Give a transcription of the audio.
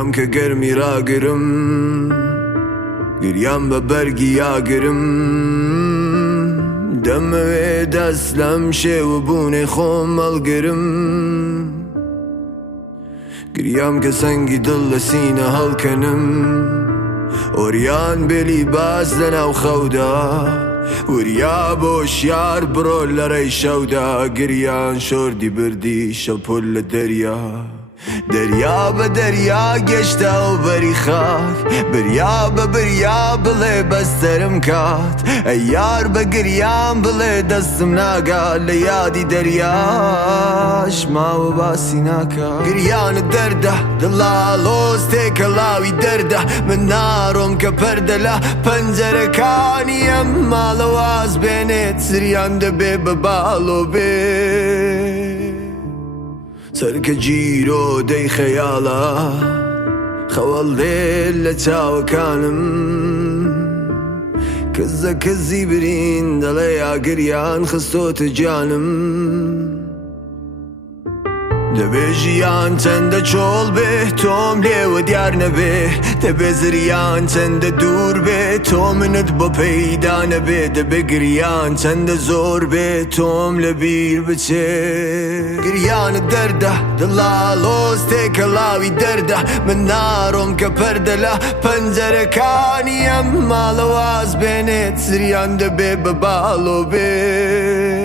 گریام که گرمی را گرم، گریام به برگی یا گرم، دموی دستلم شه و بونه خوم الگرم. گریام که سنگی دل سینه هل کنم، اوریان بلی باز لناو خودا، وریا بوشیار برو لرای شودا. گریان شوردی بردی شپل دریا، دریا به دریا گشته و بری خاک، بریا به بریا بله بسترم کات. ای یار به گریام بله دستم ناگا، لیادی دریاش ما و باسی ناکا. گریان درده دلالوز تکلاوی درده، من نارم که پردله پنجره کانیم، مالواز بینت سریان دبی ببالو بی. سرک جیرو دی خیالا خوال دیل لچاوکانم، کزا کزی برین دلیا گریان خستوت جانم. دبی جیان چند چول به توم لیو دیار نبی، دبی زریان چند دور به توم ند با پیدا نبی. دبی گریان چند زور به توم لبیر بچه. گریان درده دلالوز تکلاوی درده، من نارم که پردله پنجره کانیم، مالواز بینت سریان دبی ببالو بی.